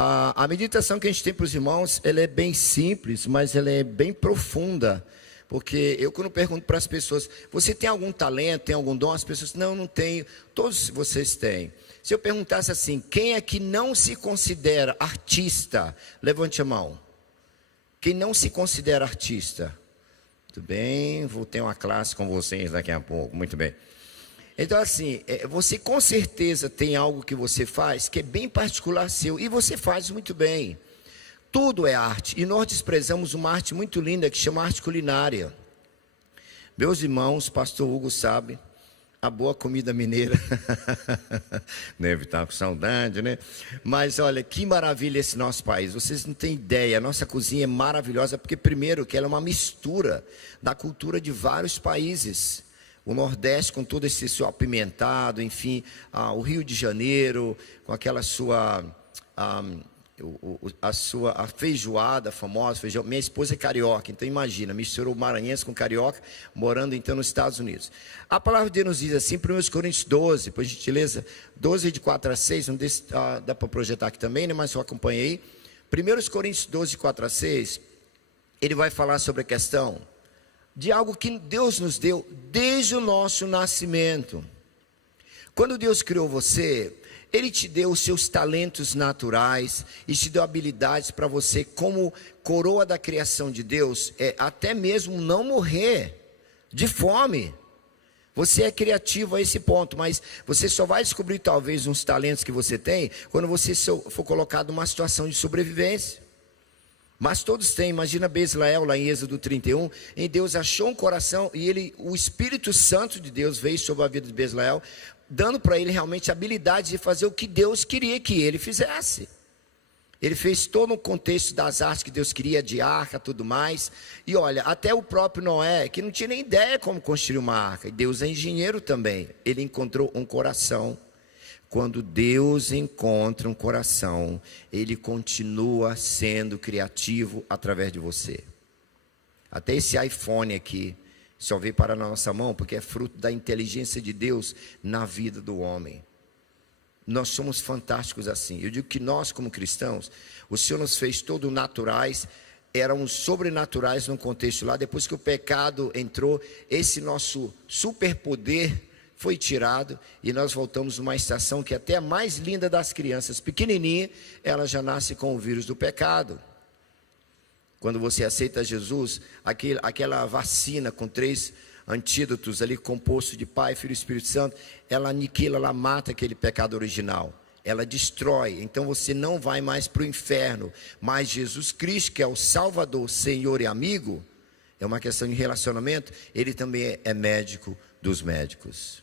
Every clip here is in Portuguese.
A meditação que a gente tem para os irmãos, ela é bem simples, mas ela é bem profunda. Porque eu, quando pergunto para as pessoas, você tem algum talento, tem algum dom? As pessoas, não tenho. Todos vocês têm. Se eu perguntasse assim, quem é que não se considera artista? Levante a mão. Quem não se considera artista? Muito bem, vou ter uma classe com vocês daqui a pouco, muito bem. Então assim, você com certeza tem algo que você faz que é bem particular seu, e você faz muito bem. Tudo é arte, e nós desprezamos uma arte muito linda que chama arte culinária. Meus irmãos, pastor Hugo sabe, a boa comida mineira, deve estar com saudade, né? Mas olha, que maravilha esse nosso país, vocês não têm ideia, a nossa cozinha é maravilhosa, porque primeiro que ela é uma mistura da cultura de vários países. O Nordeste com todo esse seu apimentado, enfim, o Rio de Janeiro, com aquela sua... a feijoada famosa, minha esposa é carioca, então imagina, misturou maranhense com carioca, morando então nos Estados Unidos. A palavra de Deus nos diz assim, 1 Coríntios 12, por gentileza, 12 de 4 a 6, dá para projetar aqui também, né, mas eu acompanhei. 1 Coríntios 12, de 4 a 6, ele vai falar sobre a questão de algo que Deus nos deu desde o nosso nascimento. Quando Deus criou você, Ele te deu os seus talentos naturais e te deu habilidades para você, como coroa da criação de Deus, até mesmo não morrer de fome. Você é criativo a esse ponto, mas você só vai descobrir talvez uns talentos que você tem quando você for colocado numa situação de sobrevivência. Mas todos têm. Imagina Bezlael lá em Êxodo 31, em Deus achou um coração e o Espírito Santo de Deus veio sobre a vida de Bezlael, dando para ele realmente a habilidade de fazer o que Deus queria que ele fizesse. Ele fez todo um contexto das artes que Deus queria, de arca, tudo mais. E olha, até o próprio Noé, que não tinha nem ideia como construir uma arca, e Deus é engenheiro também, ele encontrou um coração. Quando Deus encontra um coração, Ele continua sendo criativo através de você. Até esse iPhone aqui, só veio para a nossa mão, porque é fruto da inteligência de Deus na vida do homem. Nós somos fantásticos assim. Eu digo que nós, como cristãos, o Senhor nos fez todos naturais, éramos sobrenaturais num contexto lá. Depois que o pecado entrou, esse nosso superpoder foi tirado e nós voltamos numa estação que até a mais linda das crianças, pequenininha, ela já nasce com o vírus do pecado. Quando você aceita Jesus, aquela vacina com 3 antídotos ali, composto de Pai, Filho e Espírito Santo, ela aniquila, ela mata aquele pecado original, ela destrói. Então você não vai mais para o inferno, mas Jesus Cristo, que é o Salvador, Senhor e amigo, é uma questão de relacionamento, Ele também é médico dos médicos.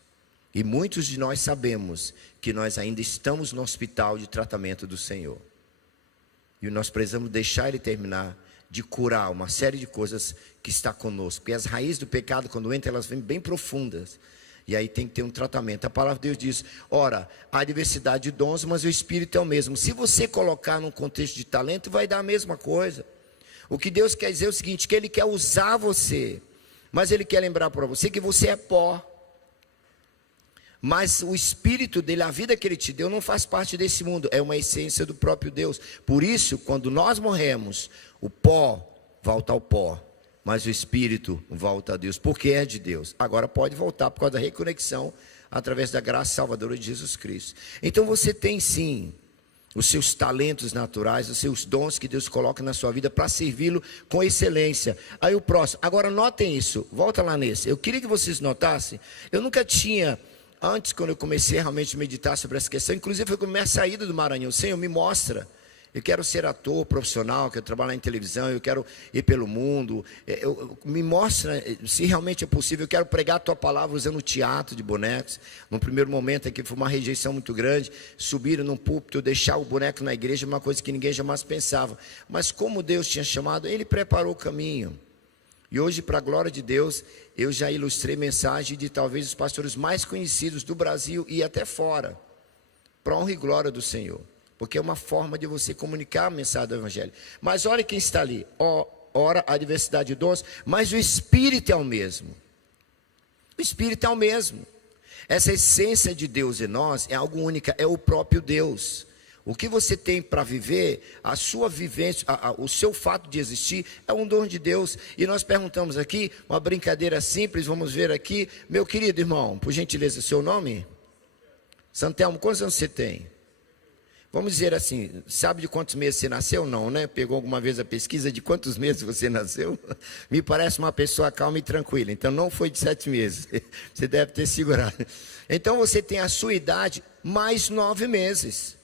E muitos de nós sabemos que nós ainda estamos no hospital de tratamento do Senhor. E nós precisamos deixar Ele terminar de curar uma série de coisas que está conosco. Porque as raízes do pecado, quando entram, elas vêm bem profundas. E aí tem que ter um tratamento. A palavra de Deus diz, ora, há diversidade de dons, mas o Espírito é o mesmo. Se você colocar num contexto de talento, vai dar a mesma coisa. O que Deus quer dizer é o seguinte, que Ele quer usar você, mas Ele quer lembrar para você que você é pó. Mas o Espírito dele, a vida que Ele te deu, não faz parte desse mundo, é uma essência do próprio Deus. Por isso, quando nós morremos, o pó volta ao pó, mas o Espírito volta a Deus, porque é de Deus. Agora pode voltar por causa da reconexão, através da graça salvadora de Jesus Cristo. Então você tem sim os seus talentos naturais, os seus dons que Deus coloca na sua vida para servi-lo com excelência. Aí o próximo, agora notem isso, volta lá nesse. Eu queria que vocês notassem, eu nunca tinha... Antes, quando eu comecei realmente a meditar sobre essa questão, inclusive foi com a minha saída do Maranhão, Senhor, me mostra, eu quero ser ator profissional, quero trabalhar em televisão, eu quero ir pelo mundo, me mostra se realmente é possível, eu quero pregar a Tua palavra usando teatro de bonecos. No primeiro momento aqui foi uma rejeição muito grande, subir num púlpito, deixar o boneco na igreja, uma coisa que ninguém jamais pensava, mas como Deus tinha chamado, Ele preparou o caminho. E hoje, para a glória de Deus, eu já ilustrei mensagem de talvez os pastores mais conhecidos do Brasil e até fora, para a honra e glória do Senhor, porque é uma forma de você comunicar a mensagem do Evangelho. Mas olha quem está ali, ora a diversidade de dons, mas o Espírito é o mesmo. O Espírito é o mesmo. Essa essência de Deus em nós é algo única, é o próprio Deus. O que você tem para viver, a sua vivência, o seu fato de existir é um dom de Deus. E nós perguntamos aqui, uma brincadeira simples, vamos ver aqui. Meu querido irmão, por gentileza, seu nome? Santelmo, quantos anos você tem? Vamos dizer assim, sabe de quantos meses você nasceu? Não, né? Pegou alguma vez a pesquisa de quantos meses você nasceu? Me parece uma pessoa calma e tranquila. Então não foi de 7 meses. Você deve ter segurado. Então você tem a sua idade mais 9 meses.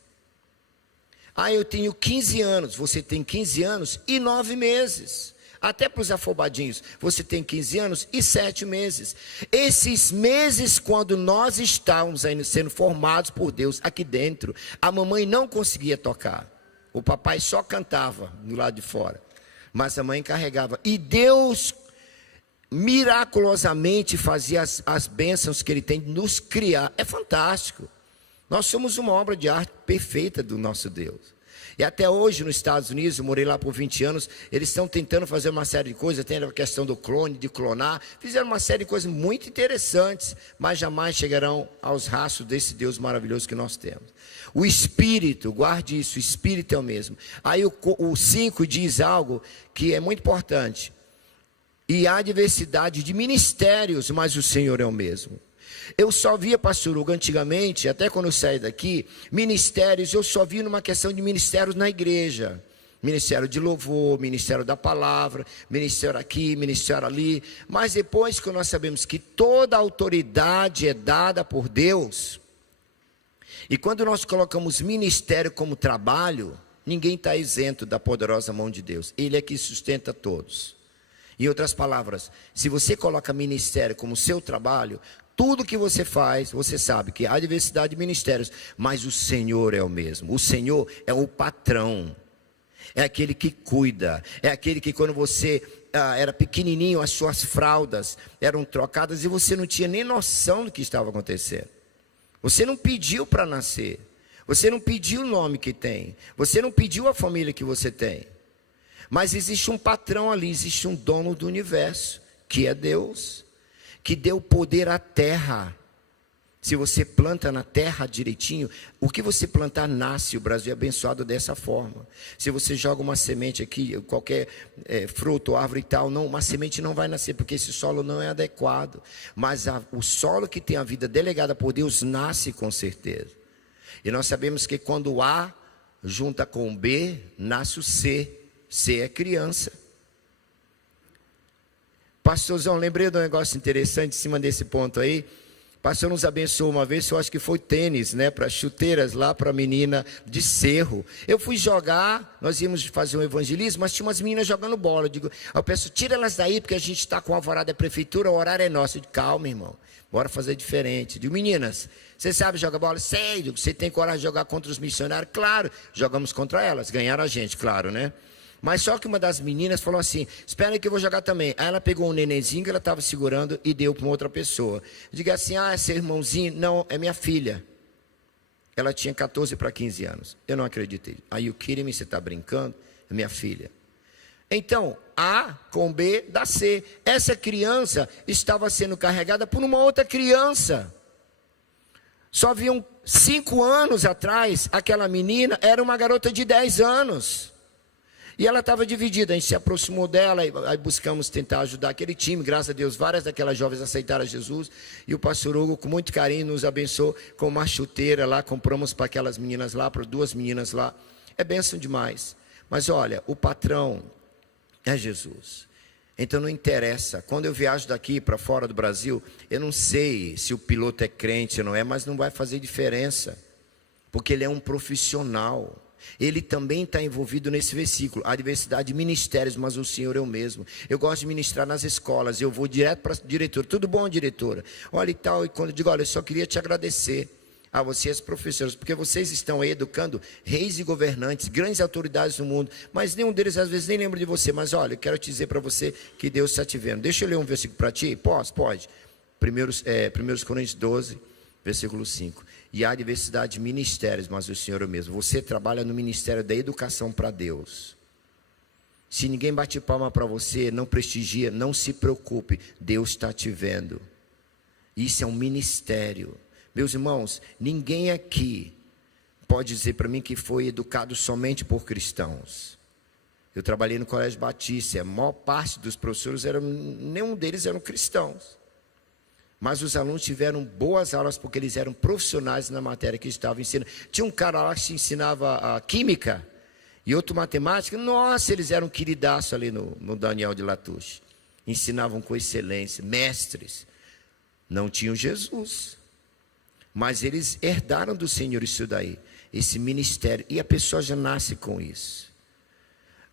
Ah, eu tenho 15 anos. Você tem 15 anos e 9 meses. Até para os afobadinhos, você tem 15 anos e 7 meses. Esses meses, quando nós estávamos aí sendo formados por Deus aqui dentro, a mamãe não conseguia tocar. O papai só cantava do lado de fora. Mas a mãe carregava. E Deus miraculosamente fazia as bênçãos que Ele tem de nos criar. É fantástico. Nós somos uma obra de arte perfeita do nosso Deus. E até hoje nos Estados Unidos, eu morei lá por 20 anos, eles estão tentando fazer uma série de coisas, tem a questão do clone, de clonar, fizeram uma série de coisas muito interessantes, mas jamais chegarão aos rastros desse Deus maravilhoso que nós temos. O Espírito, guarde isso, o Espírito é o mesmo. Aí o 5 diz algo que é muito importante. E há diversidade de ministérios, mas o Senhor é o mesmo. Eu só via, pastor Hugo, antigamente, até quando eu saí daqui, ministérios, eu só via numa questão de ministérios na igreja. Ministério de louvor, ministério da palavra, ministério aqui, ministério ali. Mas depois que nós sabemos que toda a autoridade é dada por Deus, e quando nós colocamos ministério como trabalho, ninguém está isento da poderosa mão de Deus. Ele é que sustenta todos. Em outras palavras, se você coloca ministério como seu trabalho, tudo que você faz, você sabe que há diversidade de ministérios, mas o Senhor é o mesmo. O Senhor é o patrão, é aquele que cuida, é aquele que quando você era pequenininho, as suas fraldas eram trocadas e você não tinha nem noção do que estava acontecendo. Você não pediu para nascer, você não pediu o nome que tem, você não pediu a família que você tem. Mas existe um patrão ali, existe um dono do universo, que é Deus, que deu poder à terra. Se você planta na terra direitinho, o que você plantar nasce. O Brasil é abençoado dessa forma. Se você joga uma semente aqui, qualquer fruto, árvore e tal, não, uma semente não vai nascer, porque esse solo não é adequado. Mas o solo que tem a vida delegada por Deus, nasce com certeza. E nós sabemos que quando o A junta com o B, nasce o C. C é criança. Pastorzão, lembrei de um negócio interessante em cima desse ponto aí. O pastor nos abençoou uma vez, eu acho que foi tênis, né? Para chuteiras lá para a menina de Cerro. Eu fui jogar, nós íamos fazer um evangelismo, mas tinha umas meninas jogando bola. Eu peço, tira elas daí, porque a gente está com a alvorada da prefeitura, o horário é nosso. Eu digo, calma, irmão, bora fazer diferente. Eu digo, meninas, você sabe jogar bola? Sei. Você tem coragem de jogar contra os missionários? Claro, jogamos contra elas, ganharam a gente, claro, né? Mas só que uma das meninas falou assim, espera aí que eu vou jogar também. Aí ela pegou um nenenzinho que ela estava segurando e deu para uma outra pessoa. Diga assim, seu irmãozinho, não, é minha filha. Ela tinha 14 para 15 anos. Eu não acreditei. Aí o kidding me, você está brincando? É minha filha. Então, A com B dá C. Essa criança estava sendo carregada por uma outra criança. Só haviam 5 anos atrás, aquela menina era uma garota de 10 anos. E ela estava dividida, a gente se aproximou dela, aí buscamos tentar ajudar aquele time, graças a Deus, várias daquelas jovens aceitaram Jesus, e o pastor Hugo, com muito carinho, nos abençoou com uma chuteira lá, compramos para aquelas meninas lá, para 2 meninas lá, é bênção demais. Mas olha, o patrão é Jesus, então não interessa, quando eu viajo daqui para fora do Brasil, eu não sei se o piloto é crente ou não é, mas não vai fazer diferença, porque ele é um profissional. Ele também está envolvido nesse versículo. Há diversidade de ministérios, mas o Senhor é o mesmo. Eu gosto de ministrar nas escolas. Eu vou direto para a diretora. Tudo bom, diretora? Olha e tal. E quando eu digo, olha, eu só queria te agradecer a vocês, professores, porque vocês estão aí educando reis e governantes, grandes autoridades do mundo. Mas nenhum deles às vezes nem lembra de você. Mas olha, eu quero te dizer para você que Deus está te vendo. Deixa eu ler um versículo para ti. Posso? Pode. 1 Coríntios 12, versículo 5. E há diversidade de ministérios, mas o Senhor é o mesmo. Você trabalha no ministério da educação para Deus. Se ninguém bate palma para você, não prestigia, não se preocupe. Deus está te vendo. Isso é um ministério. Meus irmãos, ninguém aqui pode dizer para mim que foi educado somente por cristãos. Eu trabalhei no Colégio Batista, a maior parte dos professores, nenhum deles eram cristãos. Mas os alunos tiveram boas aulas porque eles eram profissionais na matéria que estavam ensinando. Tinha um cara lá que ensinava a química e outro matemática. Nossa, eles eram queridaço ali no Daniel de Latouche. Ensinavam com excelência, mestres. Não tinham Jesus. Mas eles herdaram do Senhor isso daí, esse ministério. E a pessoa já nasce com isso.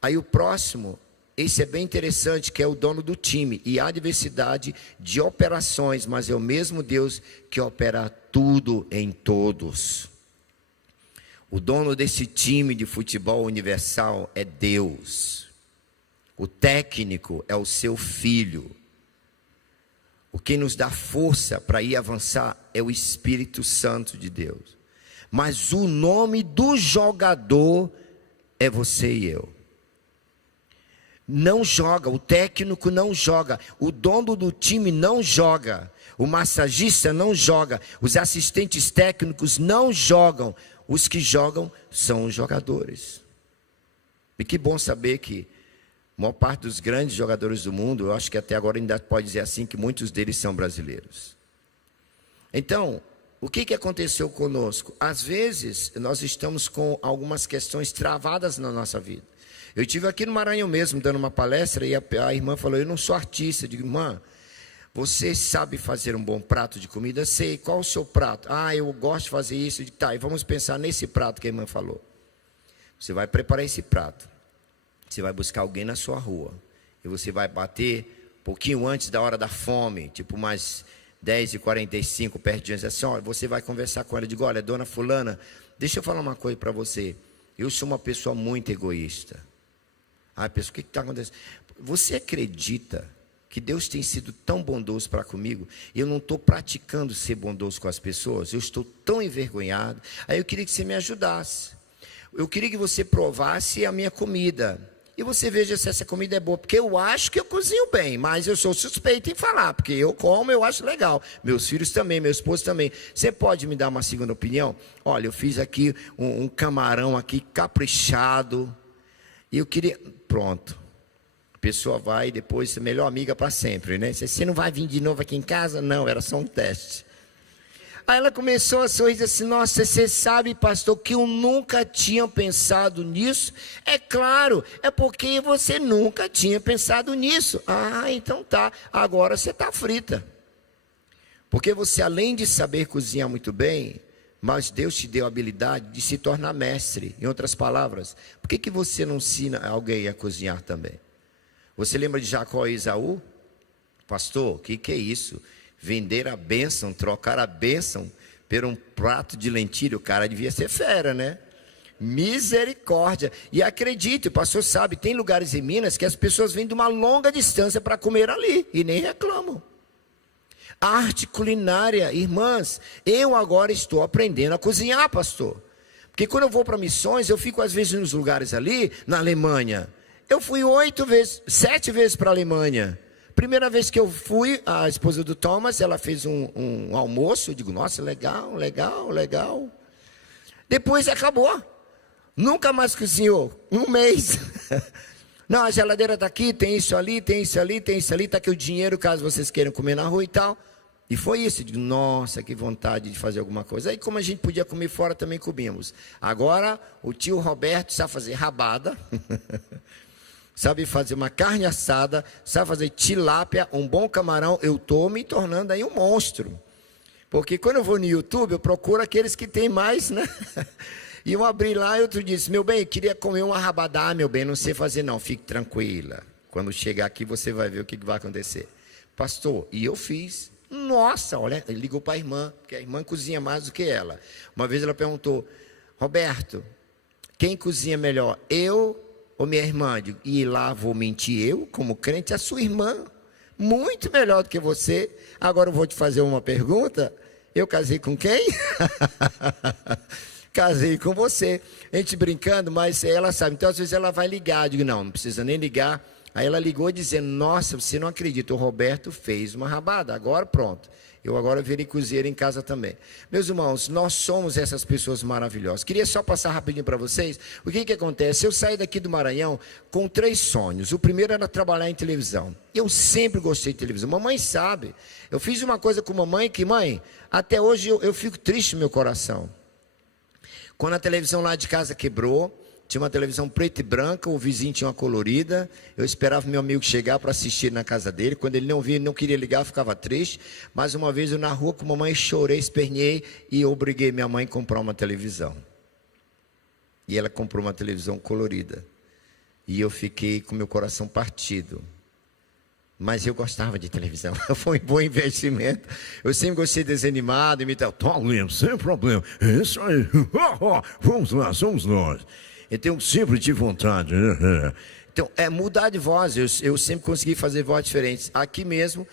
Aí o próximo, esse é bem interessante, que é o dono do time. E há diversidade de operações, mas é o mesmo Deus que opera tudo em todos. O dono desse time de futebol universal é Deus. O técnico é o seu filho. O que nos dá força para ir avançar é o Espírito Santo de Deus. Mas o nome do jogador é você e eu. Não joga, o técnico não joga, o dono do time não joga, o massagista não joga, os assistentes técnicos não jogam, os que jogam são os jogadores. E que bom saber que a maior parte dos grandes jogadores do mundo, eu acho que até agora ainda pode dizer assim, que muitos deles são brasileiros. Então, o que aconteceu conosco? Às vezes, nós estamos com algumas questões travadas na nossa vida. Eu estive aqui no Maranhão mesmo, dando uma palestra, e a irmã falou, eu não sou artista. Eu digo, irmã, você sabe fazer um bom prato de comida? Sei, qual o seu prato? Ah, eu gosto de fazer isso. Eu digo, tá, e vamos pensar nesse prato que a irmã falou. Você vai preparar esse prato. Você vai buscar alguém na sua rua. E você vai bater um pouquinho antes da hora da fome, tipo umas 10h45, perto de assim, olha, você vai conversar com ela. Eu digo, olha, dona fulana, deixa eu falar uma coisa para você. Eu sou uma pessoa muito egoísta. Ah, pessoal, o que está acontecendo? Você acredita que Deus tem sido tão bondoso para comigo? Eu não estou praticando ser bondoso com as pessoas. Eu estou tão envergonhado. Aí eu queria que você me ajudasse. Eu queria que você provasse a minha comida. E você veja se essa comida é boa. Porque eu acho que eu cozinho bem. Mas eu sou suspeito em falar. Porque eu como, eu acho legal. Meus filhos também, meu esposo também. Você pode me dar uma segunda opinião? Olha, eu fiz aqui um camarão aqui caprichado. E eu queria... Pronto. A pessoa vai e depois é melhor amiga para sempre, né? Você não vai vir de novo aqui em casa? Não, era só um teste. Aí ela começou a sorrir assim, nossa, você sabe, pastor, que eu nunca tinha pensado nisso? É claro, é porque você nunca tinha pensado nisso. Ah, então tá, agora você está frita. Porque você, além de saber cozinhar muito bem, mas Deus te deu a habilidade de se tornar mestre. Em outras palavras, por que você não ensina alguém a cozinhar também? Você lembra de Jacó e Esaú? Pastor, o que é isso? Vender a bênção, trocar a bênção por um prato de lentilha. O cara devia ser fera, né? Misericórdia. E acredite, o pastor sabe, tem lugares em Minas que as pessoas vêm de uma longa distância para comer ali e nem reclamam. Arte culinária, irmãs, eu agora estou aprendendo a cozinhar, pastor. Porque quando eu vou para missões, eu fico às vezes nos lugares ali, na Alemanha. Eu fui 7 vezes para a Alemanha. Primeira vez que eu fui, a esposa do Thomas, ela fez um almoço. Eu digo, nossa, legal, legal, legal. Depois acabou. Nunca mais cozinhou. 1 mês. Não, a geladeira está aqui, tem isso ali, tem isso ali, tem isso ali. Está aqui o dinheiro, caso vocês queiram comer na rua e tal. E foi isso. Eu digo, nossa, que vontade de fazer alguma coisa. Aí, como a gente podia comer fora, também comíamos. Agora, o tio Roberto sabe fazer rabada. Sabe fazer uma carne assada, sabe fazer tilápia, um bom camarão. Eu estou me tornando aí um monstro. Porque quando eu vou no YouTube, eu procuro aqueles que tem mais, né? E eu abri lá e outro disse, meu bem, eu queria comer uma rabada. Ah, meu bem, não sei fazer não, fique tranquila. Quando chegar aqui, você vai ver o que vai acontecer. Pastor, e eu fiz. Nossa, olha, ele ligou para a irmã, porque a irmã cozinha mais do que ela. Uma vez ela perguntou, Roberto, quem cozinha melhor, eu ou minha irmã? Eu digo, e lá vou mentir eu, como crente, a sua irmã, muito melhor do que você. Agora eu vou te fazer uma pergunta. Eu casei com quem? Casei com você. A gente brincando, mas ela sabe. Então, às vezes ela vai ligar. Eu digo, não precisa nem ligar. Aí ela ligou dizendo, nossa, você não acredita, o Roberto fez uma rabada, agora pronto. Eu agora virei cozinheiro em casa também. Meus irmãos, nós somos essas pessoas maravilhosas. Queria só passar rapidinho para vocês. O que acontece? Eu saí daqui do Maranhão com 3 sonhos. O primeiro era trabalhar em televisão. Eu sempre gostei de televisão. Mamãe sabe. Eu fiz uma coisa com mamãe que, mãe, até hoje eu fico triste no meu coração. Quando a televisão lá de casa quebrou, tinha uma televisão preta e branca, o vizinho tinha uma colorida. Eu esperava meu amigo chegar para assistir na casa dele. Quando ele não via, ele não queria ligar, eu ficava triste. Mais uma vez eu na rua com a mamãe chorei, esperneei e eu obriguei minha mãe a comprar uma televisão. E ela comprou uma televisão colorida. E eu fiquei com meu coração partido. Mas eu gostava de televisão, foi um bom investimento. Eu sempre gostei de desenho animado, imitar. Talento, sem problema. É isso aí. Vamos lá, somos nós. Eu tenho sempre de vontade. Então, mudar de voz, eu sempre consegui fazer vozes diferentes. Aqui mesmo,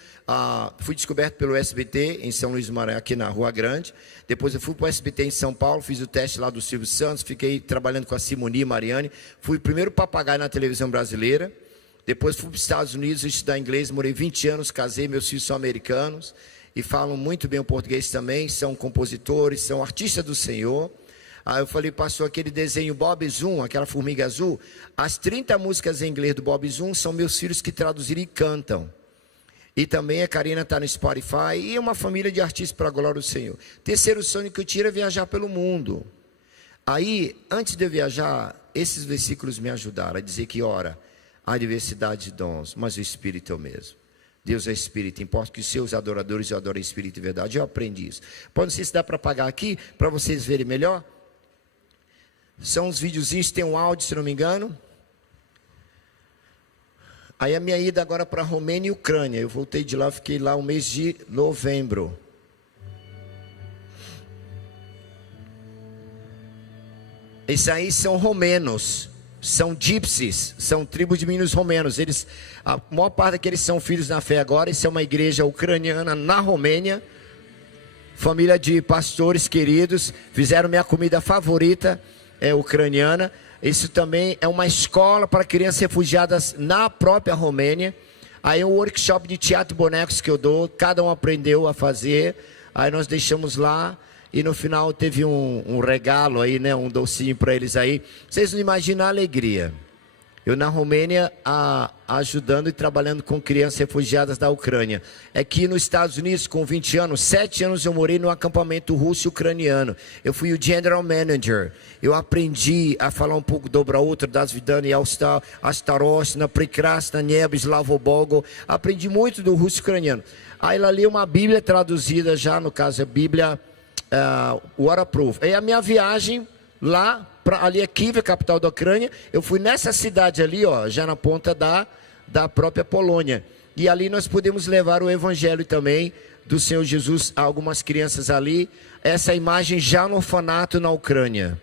fui descoberto pelo SBT, em São Luís do Maranhão, aqui na Rua Grande. Depois eu fui para o SBT em São Paulo, fiz o teste lá do Silvio Santos, fiquei trabalhando com a Simoni e Mariane. Fui o primeiro papagaio na televisão brasileira. Depois fui para os Estados Unidos estudar inglês, morei 20 anos, casei, meus filhos são americanos. E falam muito bem o português também, são compositores, são artistas do Senhor. Aí eu falei, passou aquele desenho Bob Zoom, aquela formiga azul. As 30 músicas em inglês do Bob Zoom são meus filhos que traduziram e cantam. E também a Karina está no Spotify e uma família de artistas para a glória do Senhor. Terceiro sonho que eu tiro é viajar pelo mundo. Aí, antes de eu viajar, esses versículos me ajudaram a dizer que, ora, há diversidade de dons, mas o Espírito é o mesmo. Deus é Espírito, importa que os seus adoradores o adorem em Espírito e verdade. Eu aprendi isso. Pode não sei se dá para apagar aqui, para vocês verem melhor. São uns videozinhos, tem um áudio, se não me engano. Aí a minha ida agora para a Romênia e Ucrânia. Eu voltei de lá, fiquei lá o mês de novembro. Esses aí são romenos, são gypsies, são tribos de meninos romenos. A maior parte daqueles são filhos na fé agora. Isso é uma igreja ucraniana na Romênia. Família de pastores queridos, fizeram minha comida favorita. Ucraniana. Isso também é uma escola para crianças refugiadas na própria Romênia. Aí um workshop de teatro e bonecos que eu dou, cada um aprendeu a fazer. Aí nós deixamos lá e no final teve um regalo aí, né, um docinho para eles aí. Vocês não imaginam a alegria. Eu na Romênia ajudando e trabalhando com crianças refugiadas da Ucrânia. Aqui nos Estados Unidos, com 20 anos, 7 anos eu morei no acampamento russo e ucraniano. Eu fui o General Manager. Eu aprendi a falar um pouco dobra outra, das vidani, astarosna, prekrasna, neba, slavobogo. Aprendi muito do russo e ucraniano. Aí ela lê uma Bíblia traduzida já, no caso a Bíblia Waterproof. Aí a minha viagem lá, ali é Kiev, a capital da Ucrânia. Eu fui nessa cidade ali, ó, já na ponta da própria Polônia. E ali nós podemos levar o evangelho também do Senhor Jesus a algumas crianças ali. Essa imagem já no orfanato na Ucrânia.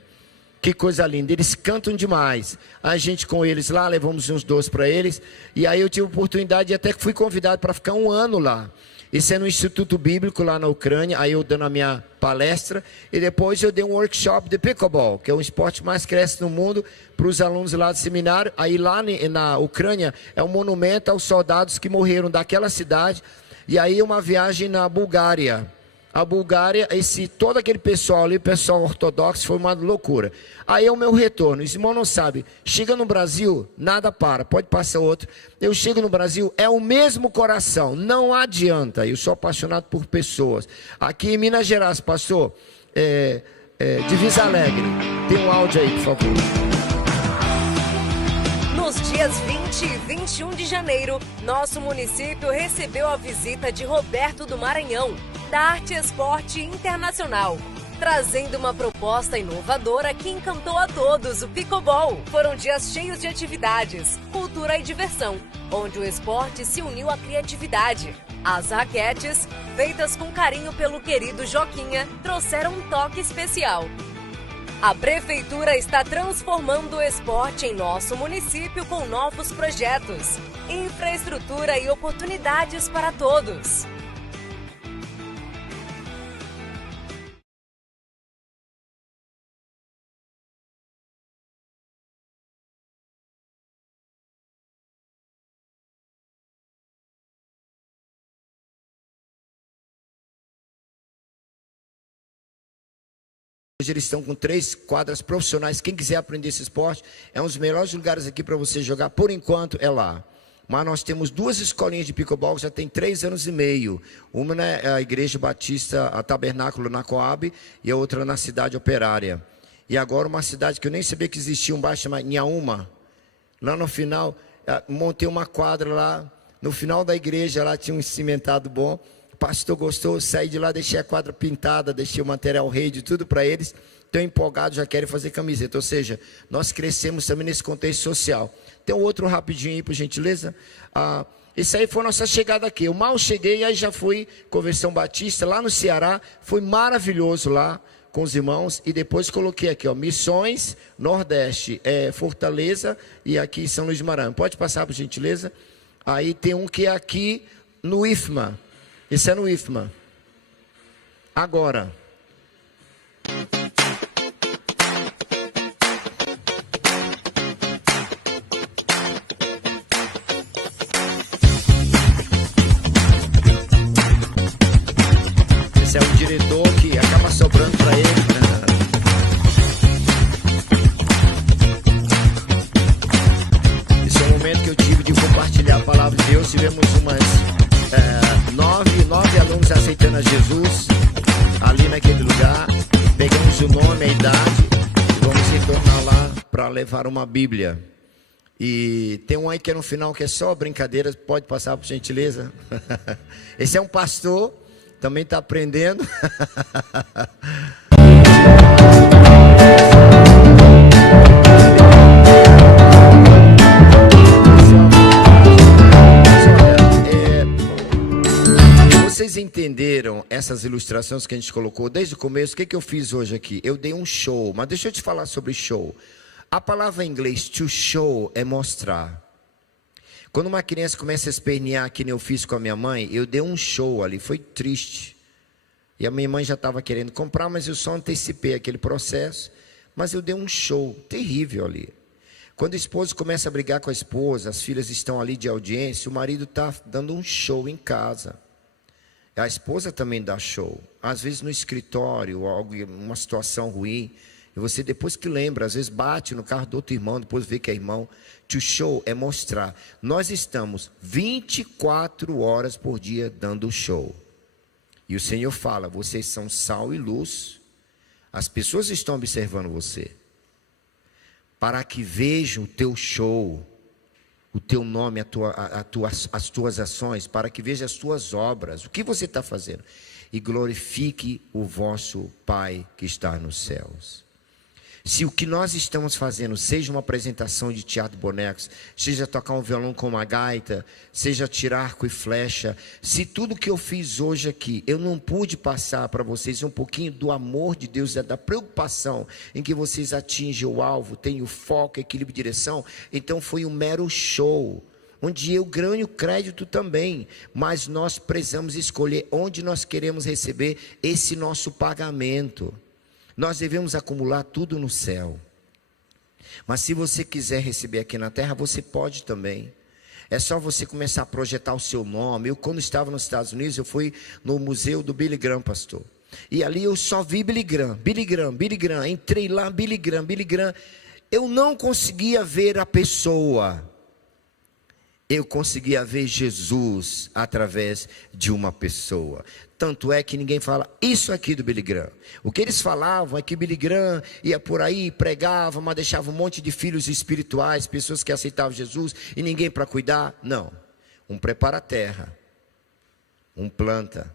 Que coisa linda, eles cantam demais. A gente com eles lá, levamos uns doces para eles. E aí eu tive oportunidade, até que fui convidado para ficar 1 ano lá. Isso é no Instituto Bíblico lá na Ucrânia, aí eu dando a minha palestra. E depois eu dei um workshop de pickleball, que é o esporte mais cresce no mundo, para os alunos lá do seminário. Aí lá na Ucrânia é um monumento aos soldados que morreram daquela cidade. E aí uma viagem na Bulgária. A Bulgária, todo aquele pessoal ali, pessoal ortodoxo, foi uma loucura. Aí é o meu retorno. Esse irmão não sabe. Chega no Brasil, nada para. Pode passar outro. Eu chego no Brasil, é o mesmo coração. Não adianta. Eu sou apaixonado por pessoas. Aqui em Minas Gerais, pastor, Divisa Alegre. Tem um áudio aí, por favor. Nos dias 20 e 21 de janeiro, nosso município recebeu a visita de Roberto do Maranhão, da Arte Esporte Internacional, trazendo uma proposta inovadora que encantou a todos, o pickleball. Foram dias cheios de atividades, cultura e diversão, onde o esporte se uniu à criatividade. As raquetes, feitas com carinho pelo querido Joquinha, trouxeram um toque especial. A Prefeitura está transformando o esporte em nosso município com novos projetos, infraestrutura e oportunidades para todos. Hoje eles estão com 3 quadras profissionais. Quem quiser aprender esse esporte, é um dos melhores lugares aqui para você jogar. Por enquanto, é lá. Mas nós temos 2 escolinhas de pickleball que já tem 3 anos e meio. Uma é a Igreja Batista, a Tabernáculo na Coab, e a outra na Cidade Operária. E agora uma cidade que eu nem sabia que existia, um bairro chamado Nhaúma. Lá no final, montei uma quadra lá, no final da igreja, lá tinha um cimentado bom. O pastor gostou, saí de lá, deixei a quadra pintada, deixei o material rede, tudo para eles. Estão empolgados, já querem fazer camiseta. Ou seja, nós crescemos também nesse contexto social. Tem um outro rapidinho aí, por gentileza. Isso aí foi a nossa chegada aqui. Eu mal cheguei, aí já fui Conversão Batista, lá no Ceará. Foi maravilhoso lá com os irmãos. E depois coloquei aqui, ó, Missões, Nordeste, Fortaleza e aqui São Luís de Maranhão. Pode passar, por gentileza. Aí tem um que é aqui no IFMA. Esse é no IFMA. Agora. Esse é um diretor que acaba sobrando para ele. Esse é o momento que eu tive de compartilhar a palavra de Deus. Tivemos umas 9 alunos aceitando a Jesus ali naquele lugar. Pegamos o nome, a idade e vamos retornar lá para levar uma Bíblia. E tem um aí que é no final que é só brincadeira. Pode passar, por gentileza. Esse é um pastor, também está aprendendo. Vocês entenderam essas ilustrações que a gente colocou desde o começo? O que eu fiz hoje aqui? Eu dei um show, mas deixa eu te falar sobre show. A palavra em inglês, to show, é mostrar. Quando uma criança começa a espernear, que nem eu fiz com a minha mãe, eu dei um show ali, foi triste. E a minha mãe já estava querendo comprar, mas eu só antecipei aquele processo. Mas eu dei um show terrível ali. Quando o esposo começa a brigar com a esposa, as filhas estão ali de audiência, o marido está dando um show em casa. A esposa também dá show. Às vezes no escritório, uma situação ruim. E você depois que lembra, às vezes bate no carro do outro irmão, depois vê que é irmão. To show é mostrar. Nós estamos 24 horas por dia dando show. E o Senhor fala, vocês são sal e luz. As pessoas estão observando você. Para que vejam o teu show, o teu nome, as tuas ações, para que veja as tuas obras, o que você está fazendo. E glorifique o vosso Pai que está nos céus. Se o que nós estamos fazendo seja uma apresentação de teatro bonecos, seja tocar um violão com uma gaita, seja tirar arco e flecha, se tudo que eu fiz hoje aqui, eu não pude passar para vocês um pouquinho do amor de Deus, da preocupação em que vocês atingem o alvo, tenham foco, equilíbrio e direção, então foi um mero show, onde eu ganho crédito também, mas nós precisamos escolher onde nós queremos receber esse nosso pagamento. Nós devemos acumular tudo no céu. Mas se você quiser receber aqui na terra, você pode também. É só você começar a projetar o seu nome. Eu, quando estava nos Estados Unidos, eu fui no museu do Billy Graham, pastor. E ali eu só vi Billy Graham. Entrei lá, Billy Graham. Eu não conseguia ver a pessoa. Eu conseguia ver Jesus através de uma pessoa. Tanto é que ninguém fala isso aqui do Billy Graham. O que eles falavam é que Billy Graham ia por aí, pregava, mas deixava um monte de filhos espirituais, pessoas que aceitavam Jesus e ninguém para cuidar. Não. Um prepara a terra, um planta,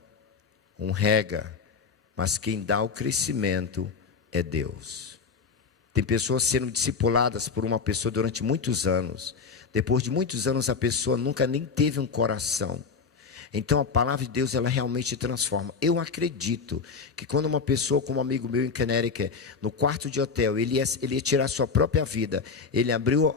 um rega, mas quem dá o crescimento é Deus. Tem pessoas sendo discipuladas por uma pessoa durante muitos anos. Depois de muitos anos a pessoa nunca nem teve um coração. Então a palavra de Deus, ela realmente transforma. Eu acredito que quando uma pessoa, como um amigo meu em Connecticut, no quarto de hotel, ele ia tirar sua própria vida. Ele abriu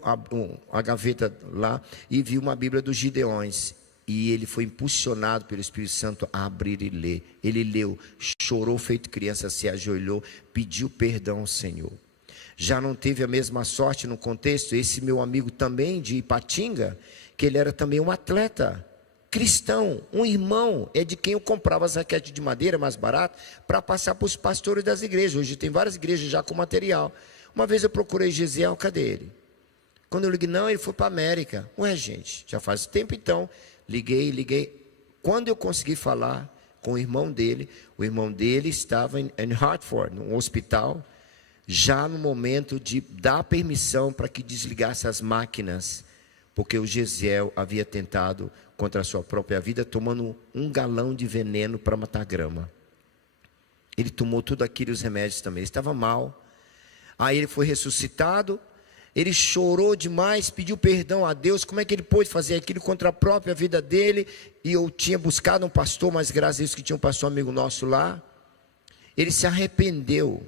a gaveta lá e viu uma Bíblia dos Gideões. E ele foi impulsionado pelo Espírito Santo a abrir e ler. Ele leu, chorou feito criança, se ajoelhou, pediu perdão ao Senhor. Já não teve a mesma sorte no contexto, esse meu amigo também de Ipatinga, que ele era também um atleta. cristão, um irmão, é de quem eu comprava as raquetes de madeira mais barato para passar para os pastores das igrejas. Hoje tem várias igrejas já com material. Uma vez eu procurei Gesiel, cadê ele? Quando eu liguei, não, ele foi para a América. Ué, gente, já faz tempo então. Liguei. Quando eu consegui falar com o irmão dele estava em Hartford, num hospital, já no momento de dar permissão para que desligasse as máquinas, porque o Gesiel havia tentado contra a sua própria vida, tomando 1 galão de veneno para matar grama. Ele tomou tudo aquilo e os remédios também. Ele estava mal. Aí ele foi ressuscitado. Ele chorou demais, pediu perdão a Deus. Como é que ele pôde fazer aquilo contra a própria vida dele? E eu tinha buscado um pastor, mas graças a Deus que tinha um pastor amigo nosso lá. Ele se arrependeu,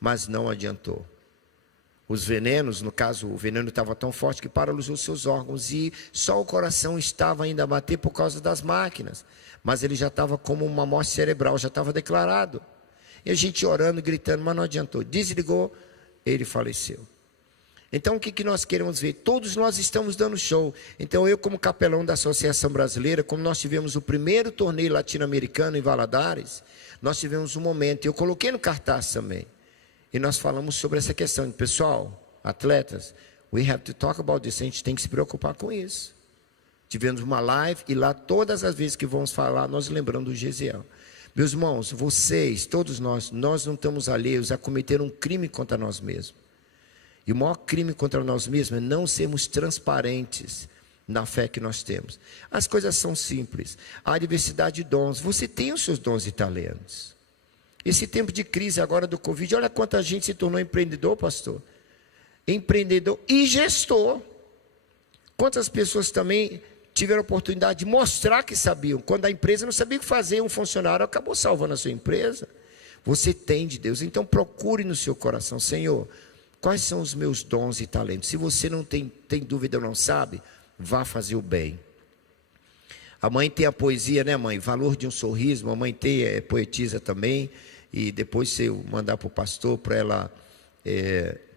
mas não adiantou. Os venenos, no caso, o veneno estava tão forte que paralisou seus órgãos e só o coração estava ainda a bater por causa das máquinas. Mas ele já estava como uma morte cerebral, já estava declarado. E a gente orando, gritando, mas não adiantou. Desligou, ele faleceu. Então o que nós queremos ver? Todos nós estamos dando show. Então eu, como capelão da Associação Brasileira, como nós tivemos o primeiro torneio latino-americano em Valadares, nós tivemos um momento, eu coloquei no cartaz também, e nós falamos sobre essa questão. Pessoal, atletas, we have to talk about this. A gente tem que se preocupar com isso. Tivemos uma live e lá todas as vezes que vamos falar, nós lembramos do Gesiel. Meus irmãos, vocês, todos nós não estamos alheios a cometer um crime contra nós mesmos. E o maior crime contra nós mesmos é não sermos transparentes na fé que nós temos. As coisas são simples. Há diversidade de dons. Você tem os seus dons e talentos. Esse tempo de crise agora do Covid, olha quanta gente se tornou empreendedor, pastor. Empreendedor e gestor. Quantas pessoas também tiveram a oportunidade de mostrar que sabiam. Quando a empresa não sabia o que fazer, um funcionário acabou salvando a sua empresa. Você tem de Deus. Então procure no seu coração, Senhor, quais são os meus dons e talentos? Se você não tem dúvida ou não sabe, vá fazer o bem. A mãe tem a poesia, né, mãe? Valor de um sorriso. A mãe tem, poetisa também. E depois se eu mandar para o pastor, para ela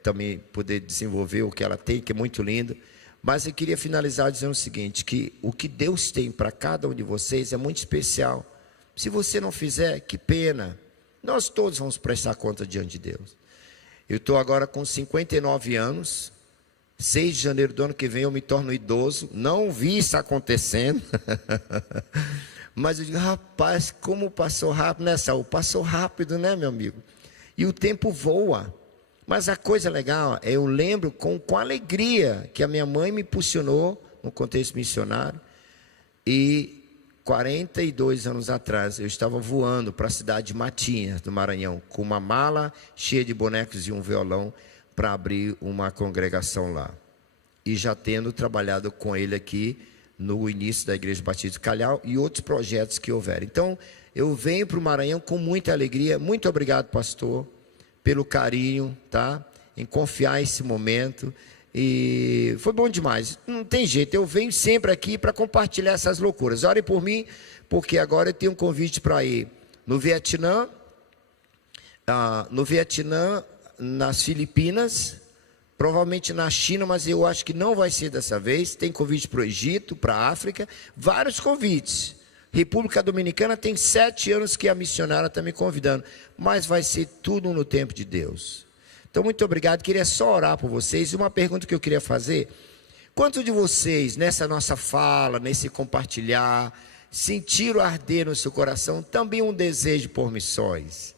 também poder desenvolver o que ela tem, que é muito lindo. Mas eu queria finalizar dizendo o seguinte, que o que Deus tem para cada um de vocês é muito especial. Se você não fizer, que pena. Nós todos vamos prestar conta diante de Deus. Eu estou agora com 59 anos. 6 de janeiro do ano que vem eu me torno idoso. Não vi isso acontecendo. Mas eu digo, rapaz, como passou rápido, né, Saul? Passou rápido, né, meu amigo? E o tempo voa. Mas a coisa legal, eu lembro com alegria que a minha mãe me impulsionou no contexto missionário. E 42 anos atrás, eu estava voando para a cidade de Matinhas, do Maranhão, com uma mala cheia de bonecos e um violão, para abrir uma congregação lá. E já tendo trabalhado com ele aqui no início da Igreja Batista do Calhau e outros projetos que houver. Então, eu venho para o Maranhão com muita alegria. Muito obrigado, pastor, pelo carinho, tá? Em confiar esse momento. E foi bom demais. Não tem jeito, eu venho sempre aqui para compartilhar essas loucuras. Ore por mim, porque agora eu tenho um convite para ir no Vietnã, nas Filipinas, provavelmente na China, mas eu acho que não vai ser dessa vez. Tem convite para o Egito, para a África, vários convites. República Dominicana tem 7 anos que a missionária está me convidando, mas vai ser tudo no tempo de Deus. Então, muito obrigado. Queria só orar por vocês. E uma pergunta que eu queria fazer: quantos de vocês, nessa nossa fala, nesse compartilhar, sentiram arder no seu coração também um desejo por missões?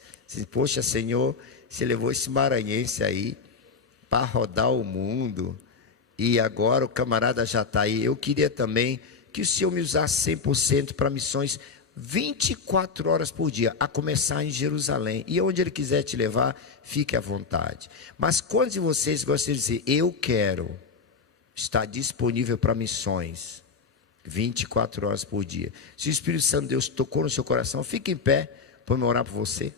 Poxa, Senhor, você levou esse maranhense aí para rodar o mundo, e agora o camarada já está aí. Eu queria também que o Senhor me usasse 100% para missões 24 horas por dia, a começar em Jerusalém. E onde Ele quiser te levar, fique à vontade. Mas quantos de vocês gostam de dizer, eu quero estar disponível para missões 24 horas por dia? Se o Espírito Santo de Deus tocou no seu coração, fique em pé para eu orar por você.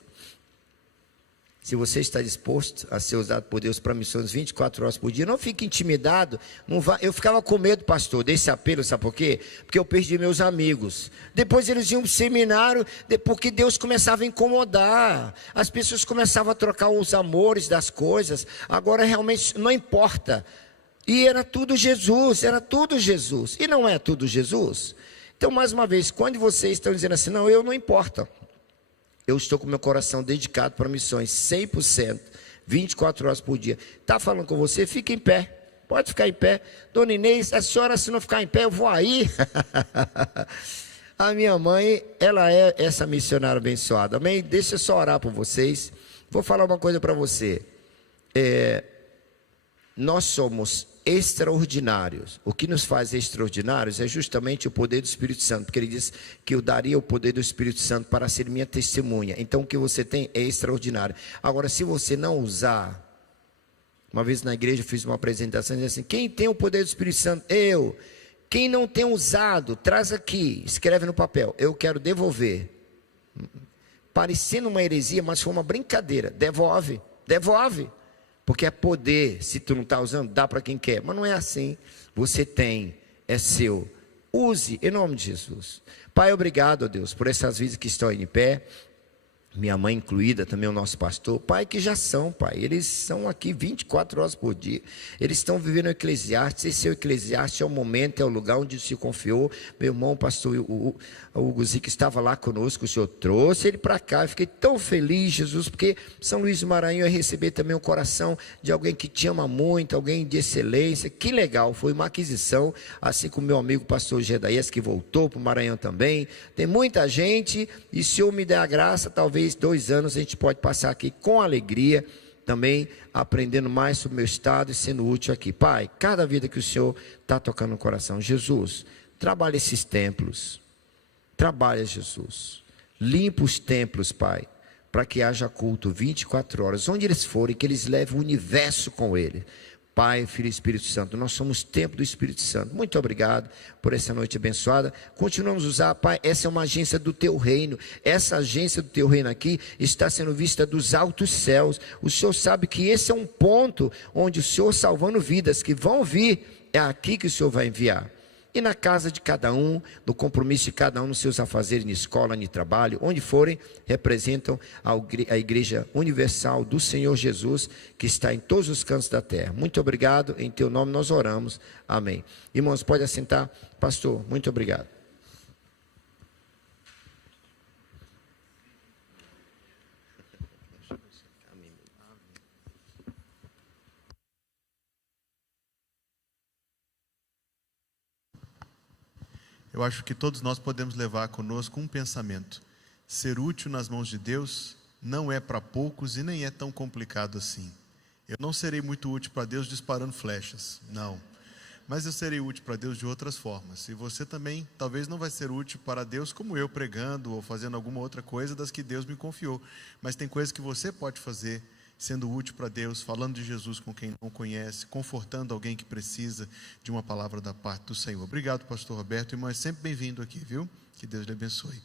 Se você está disposto a ser usado por Deus para missões 24 horas por dia, não fique intimidado. Não vá. Eu ficava com medo, pastor, desse apelo, sabe por quê? Porque eu perdi meus amigos. Depois eles iam para o seminário, porque Deus começava a incomodar. As pessoas começavam a trocar os amores das coisas. Agora realmente não importa. E era tudo Jesus, era tudo Jesus. E não é tudo Jesus? Então, mais uma vez, quando vocês estão dizendo assim, não, eu não importa, eu estou com meu coração dedicado para missões, 100%, 24 horas por dia. Está falando com você? Fica em pé. Pode ficar em pé. Dona Inês, a senhora, se não ficar em pé, eu vou aí. A minha mãe, ela é essa missionária abençoada. Amém? Deixa eu só orar por vocês. Vou falar uma coisa para você. Nós somos extraordinários. O que nos faz extraordinários é justamente o poder do Espírito Santo, porque ele diz que eu daria o poder do Espírito Santo para ser minha testemunha. Então o que você tem é extraordinário. Agora, se você não usar, uma vez na igreja eu fiz uma apresentação dizendo assim, quem tem o poder do Espírito Santo? Eu. Quem não tem usado, traz aqui, escreve no papel, eu quero devolver. Parecendo uma heresia, mas foi uma brincadeira. Devolve, devolve. Porque é poder, se tu não está usando, dá para quem quer. Mas não é assim. Você tem, é seu. Use, em nome de Jesus. Pai, obrigado, ó Deus, por essas vidas que estão aí em pé. Minha mãe incluída, também o nosso pastor. Pai, que já são, Pai. Eles são aqui 24 horas por dia. Eles estão vivendo o Eclesiastes. Esse é o Eclesiastes, é o momento, é o lugar onde se confiou. Meu irmão, o pastor Hugo Zico estava lá conosco. O Senhor trouxe ele para cá. Eu fiquei tão feliz, Jesus, porque São Luís do Maranhão ia receber também o coração de alguém que te ama muito, alguém de excelência. Que legal, foi uma aquisição. Assim como meu amigo pastor Gedaías, que voltou para o Maranhão também. Tem muita gente, e se o Senhor me der a graça, talvez 2 anos a gente pode passar aqui com alegria, também aprendendo mais sobre o meu estado e sendo útil aqui. Pai, cada vida que o Senhor está tocando no coração, Jesus, trabalha esses templos, trabalha, Jesus, limpa os templos, Pai, para que haja culto 24 horas, onde eles forem, que eles levem o universo com eles. Pai, Filho e Espírito Santo, nós somos templo do Espírito Santo. Muito obrigado por essa noite abençoada. Continuamos a usar, Pai, essa é uma agência do Teu reino. Essa agência do Teu reino aqui está sendo vista dos altos céus. O Senhor sabe que esse é um ponto onde o Senhor, salvando vidas que vão vir, é aqui que o Senhor vai enviar. E na casa de cada um, no compromisso de cada um, nos seus afazeres, na escola, no trabalho, onde forem, representam a Igreja Universal do Senhor Jesus, que está em todos os cantos da terra. Muito obrigado, em Teu nome nós oramos. Amém. Irmãos, pode assentar. Pastor, muito obrigado. Eu acho que todos nós podemos levar conosco um pensamento. Ser útil nas mãos de Deus não é para poucos e nem é tão complicado assim. Eu não serei muito útil para Deus disparando flechas, não. Mas eu serei útil para Deus de outras formas. E você também talvez não vai ser útil para Deus como eu, pregando ou fazendo alguma outra coisa das que Deus me confiou. Mas tem coisas que você pode fazer sendo útil para Deus, falando de Jesus com quem não conhece, confortando alguém que precisa de uma palavra da parte do Senhor. Obrigado, pastor Roberto, irmão, é sempre bem-vindo aqui, viu? Que Deus lhe abençoe.